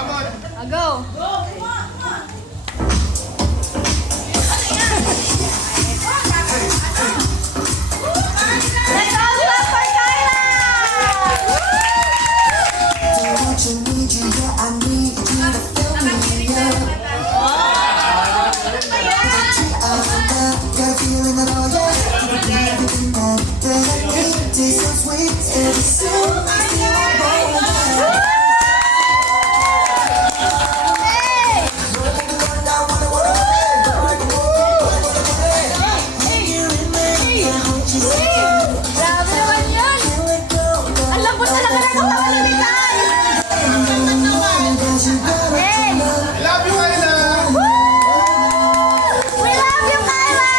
Go! Let's all clap for Kyla! Grabe naman yun! Ang lambot talaga ng katawan ni Mikay! Hey! I love you, Kyla! We love you, Kyla!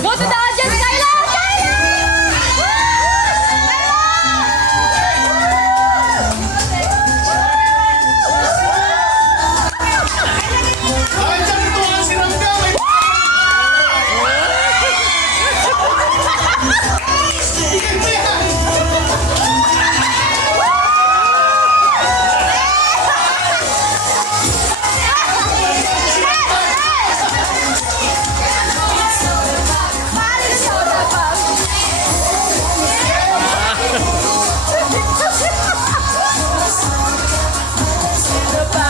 Go to the audience, Kyla! Nandiyan ito ang sinangga! Tingnan mo yan!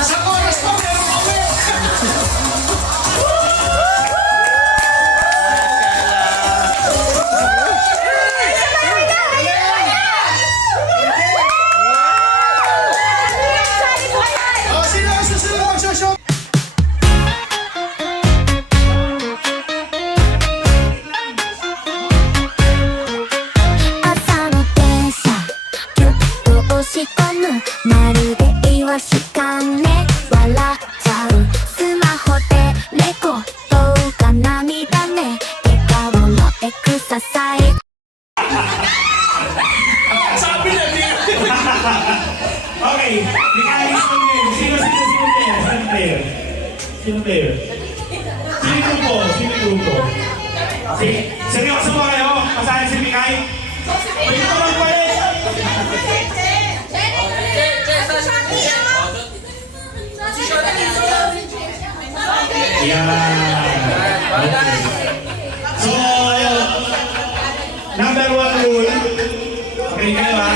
Sa oras pa, meron pa ulit! Oh, sino ang susunod mag-show? Sabi na niya! Okay, mechanics ng game. Sino player? Sino grupo? Seryoso ba kayo? Masahin si Mikay? Pwede ko magpalit! Okay. So, number 1 rule. Okay kayo ha?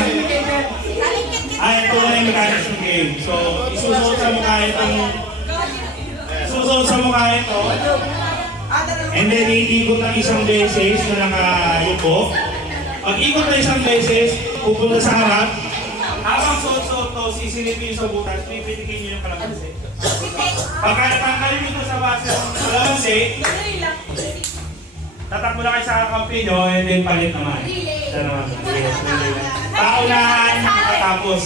Ito na yung mechanics ng game. So, isusuot sa mukha ito. And then, iikot ng isang beses na nakayupo. Pag ikot na isang beses, pupunta sa harap. Habang suot-suot to, sisilipin sa butas, pipitikin nyo yung kalamansi. Pagka natanggalin nyo sa base ng kalamansi, tatakbo na kayo sa kampi nyo, and then palit naman. Ito naman. Paunahan, tapos.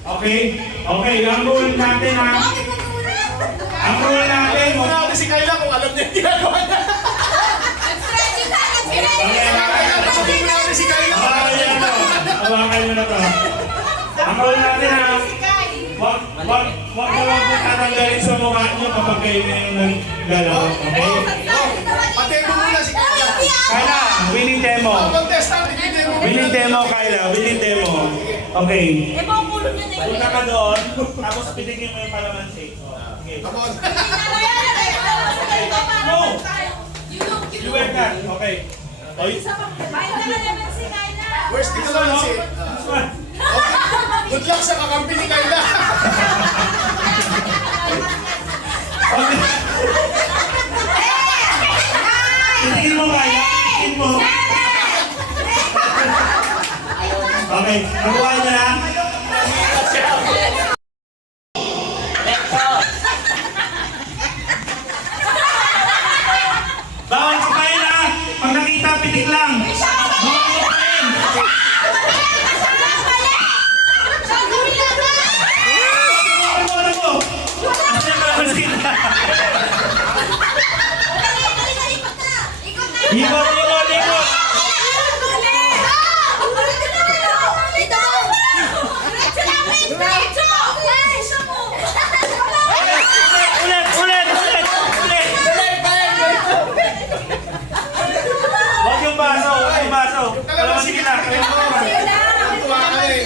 Okay? Okay, ang rule natin ha. Ang rule natin. Muna ako si Kyla kung alam niya yung ginagawa niya. Sabihin mo natin si Kyla. Hawakan nyo na to. Ang rule natin ha. Wag mo tatanggalin sa mukha nyo kapag kayo na yung naggalaw. Okay? Patemo muna si Kyla. Kyla, winning demo. Contestant, hindi mo. Winning demo, Kyla. Winning demo. Okay. Punta ka doon, tapos pitigin mo yung kalamansi. Okay. Come on. No! You were that. Okay. Oy. Where's the kalamansi? Good luck sa kakampi ni Kyla. Okay. Pitigin mo, Kyla. Pitigin mo. Okay, nakuha niyo na? Bawal kumain ha! Pag nakita, pitik lang! Bawal kumain! Ano mo? Ano yung malabasin? Ikot, ikot, ikot! Ulit, ulit, ulit, ulit! Huwag yung baso, huwag yung baso. Kalabasin kita, kalabasin. Tuwa ka eh.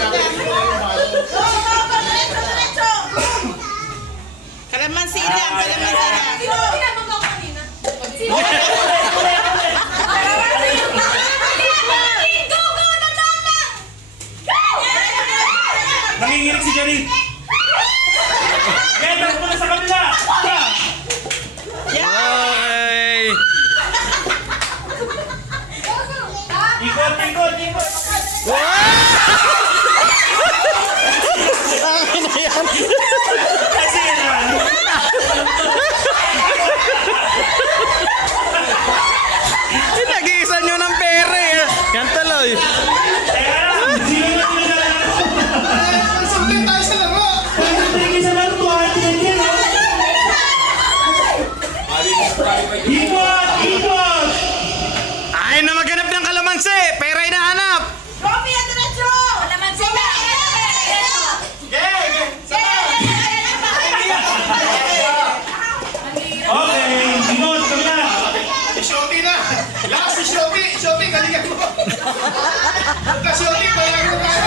Kalamansi lang, kalamansi lang. Nanginginig si Jarit. Kaya takbo na sa kabila. Okay. Ikot, ikot, ikot. Kasi yan. Nag-iisa nyo ng pera eh. Yan tuloy. Teka lang, sino na nilalaro? Sundin tayo sa laro. Tingin sa laro, tuwan yan, oh. Ikot, ikot. Ayaw na maghanap ng kalamansi. Pera hinahanap. Okay, ikot, kabila. Si Shopee na. Last si Shopee. Shopee, galingan mo. Pagka Shopee, payagan mo tayo.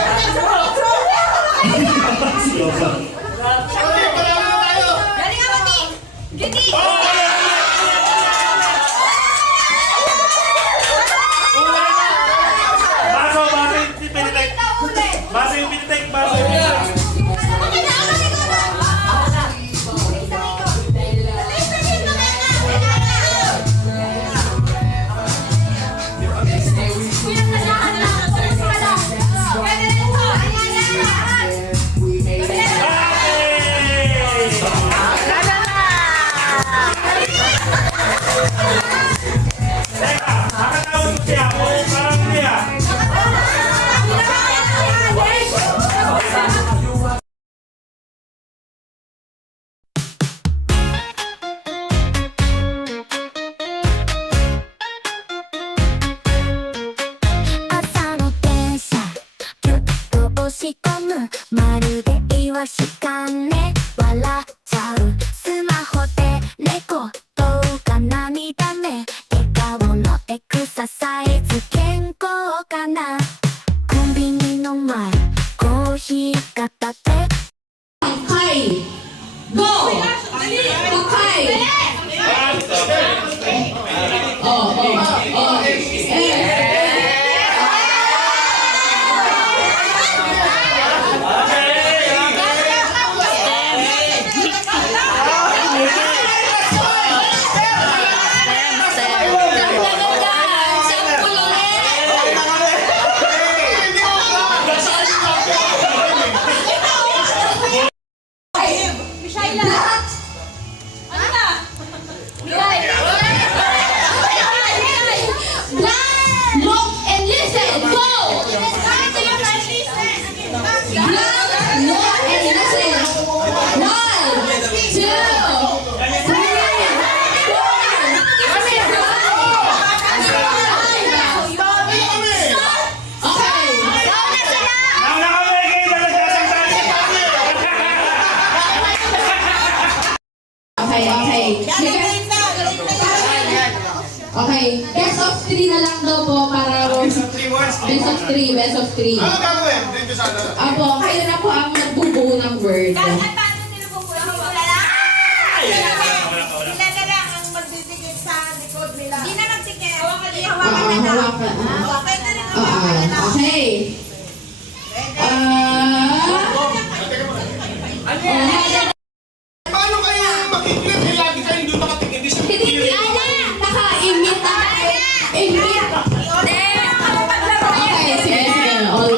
Shopee, payagan mo tayo. Baso, baso yung pinitek. Baso yung pinitek, baso yung pinitek. Teka, makatawag mo siya. Parang siya.朝の電車ぎゅっと押し込むまるでイワシかね笑っちゃうスマホで猫動画涙目笑顔のエクササイズ健康かなコンビニの前コーヒー片手Okay. Go! Okay. Lahat! Ano na? Migay! Black, look, and listen! Go! Black, look, and listen! 1, 2, 3. Okay, best of 3 na lang daw po para best of 3, best of 3. Ano gagawin? Dito sa ano? Apo, kayo na po ang magbubuo ng word. Paano nila po wala lang? Sila na lang ang magdidikit sa likod nila. Hindi na magdikit. Hawakan na lang. Hawakan. Hawakan na lang. Hawakan na lang. Okay. Paano kayo makikilip? Eh, lagi kayo doon nakatingin. Hindi siya Hindi ala! Naka-imit na. Imit. Okay, sige, sige. All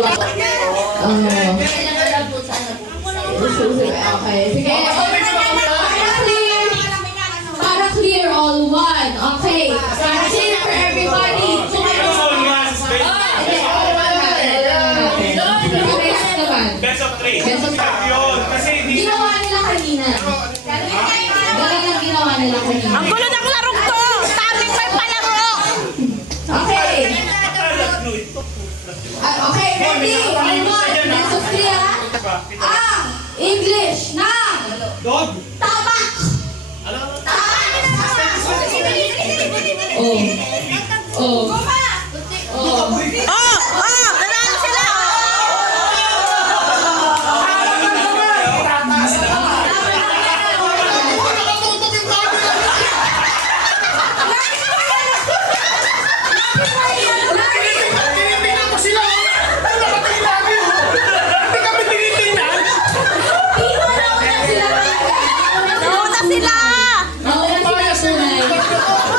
Ang gulo ng larong to! Taming may palaro! Okay. Okay, ready? One more. Best of 3 ha? Ang English ng Dog. tabak. Oh. Oh. Oh. Nanalo sila! Nakatutok yung camera. Tinitingnan ko sila. Nakatingin lagi. Hindi kami tinitingnan. Nauna sila! Nauna sila tunay.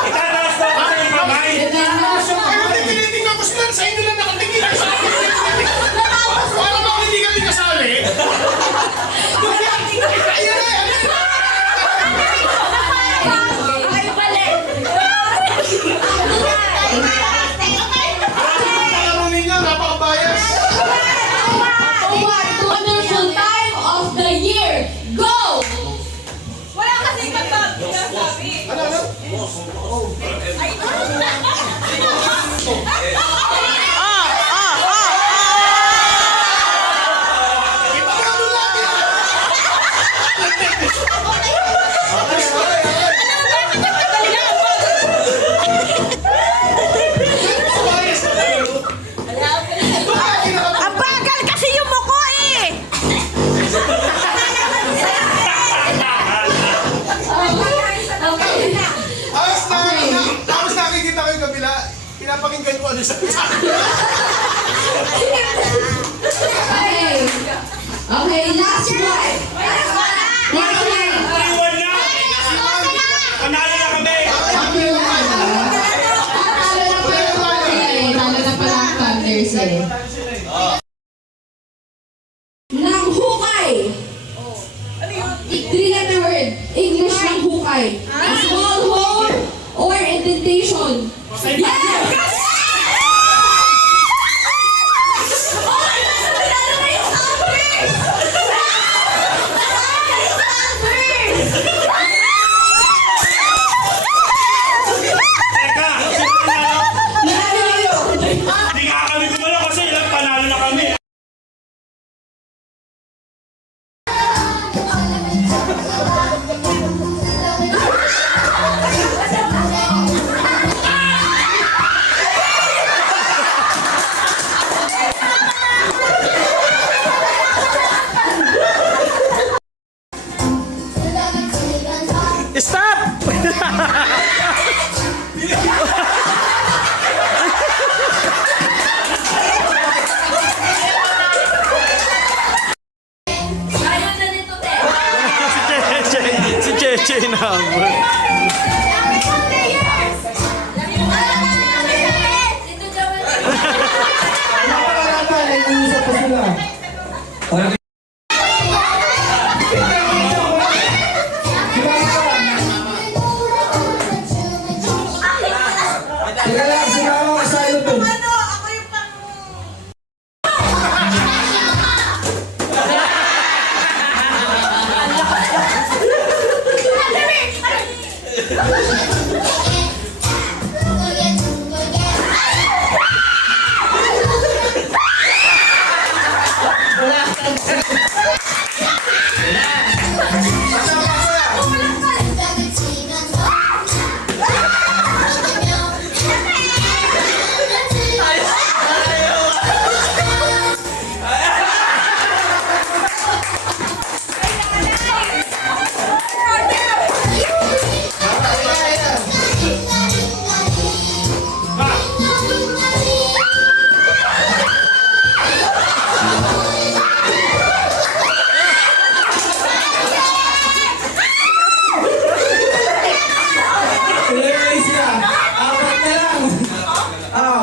Itataas na ako yung kamay. Hindi tinitingnan ko sila. Sa inyo lang nakatingin. Sa akin. Para bang hindi kami kasali? Ayan na. Alam ninyo, napaka-bias. One wonderful time of the year. Go! Wala kasi magbago sinasabi. Ano? Ipagano natin. Bias na tayo. Ang bagal kasi yung muko eh! Tapos nakikita ko yung kabila, pinapakinggan ko ano sa akin. Okay. Okay, last one. Last one. Iwan na. Panalo na kami. Talo na pala ang Thunders eh. Nang hukay. Three-letter word. English ng hukay. A small hole or indentation. Yes! Teka, hindi nga kami gumalo kasi ilang panalo na kami. Stop! Si Cheche na. Ano? Ako yung pang...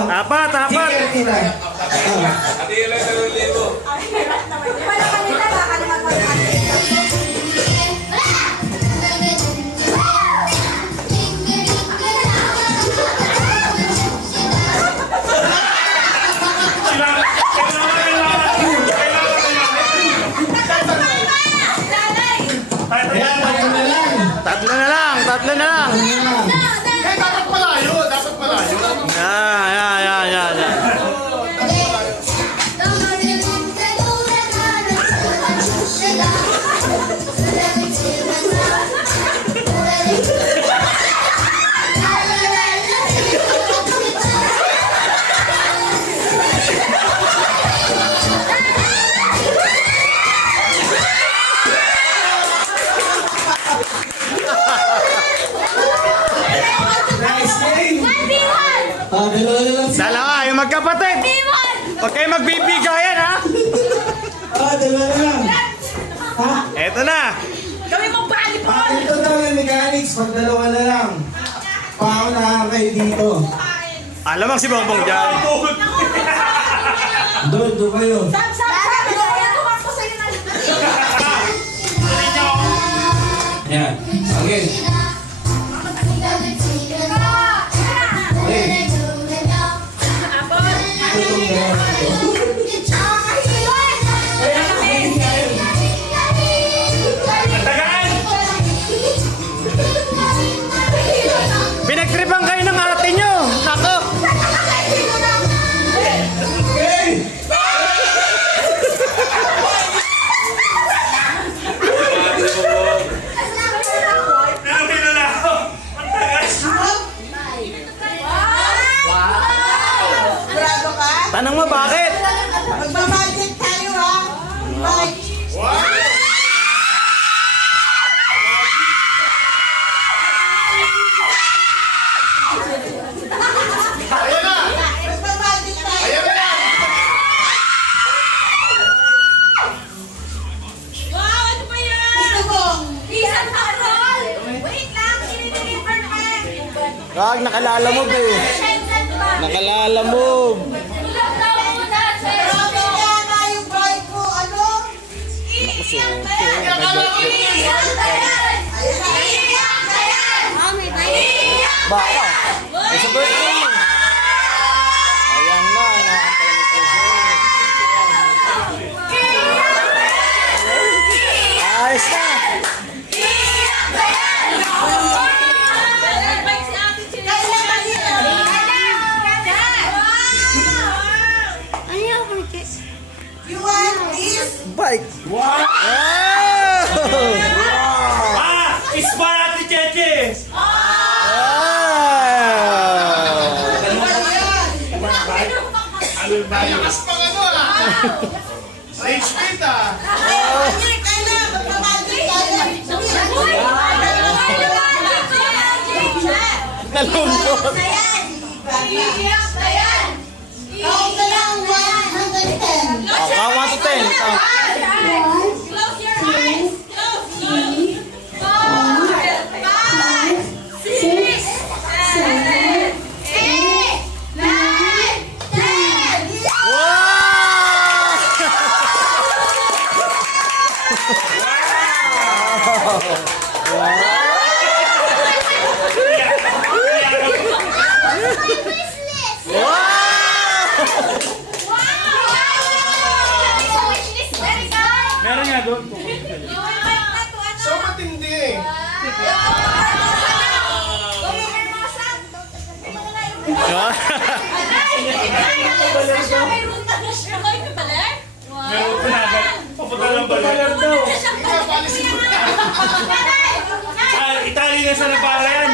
Apat, apat. Wala kanila ba? Ano Tatlo na lang. Tatlo na lang. magkapatid. Huwag kayo magbibigayan, ha? Dalawa na lang. Eto na. Gawin mong volleyball! Ito daw yung mechanics, pag dalawa na lang. Paunahan kayo dito. Alamang si Bongbong dyan. Doon kayo. Sam! Tumakbo sa'yo na Yan. Okay. Okay. Tutong na. Tagaan! Pinagtripan kayo ng ate nyo. Nako. Okay! Namin na lang ako. Ang tagas. Bravo ka? Tanong mo bakit? Magmamagic tayo ha! Ayan na! Magmamagic tayo! Ayan na! Wow! Ano ba yan? Gusto kong isang parol! Wait lang! Sinideliver na kayo! Kag, nakalalamog eh. Nakalalamog. Grabe kaya nga yung bike ko, ano? Iiyak na yan! Iiyak na yan! Iiyak na yan! Iiyak na Baka. yan! Ay, sa birthday mo. Ayan na, nakantay ni President. Ayos na. Iiyak na yan! Kailan ba dito? You want this? Bike. Wow! Ispa natin, Cheche! Ang lakas pang ano Range speed Kailan? Magmamagic tayo! Nalungkot. Iiyak na yan! Count na lang, 110. Count to 10. Count. Close your eyes! Close! 4, 5, 6, 7, 8, 9, 10! Meron nga doon. So matindi Meron ko na agad. Papunta lang ba? Kaya palis mo Itali na sa nabara yan.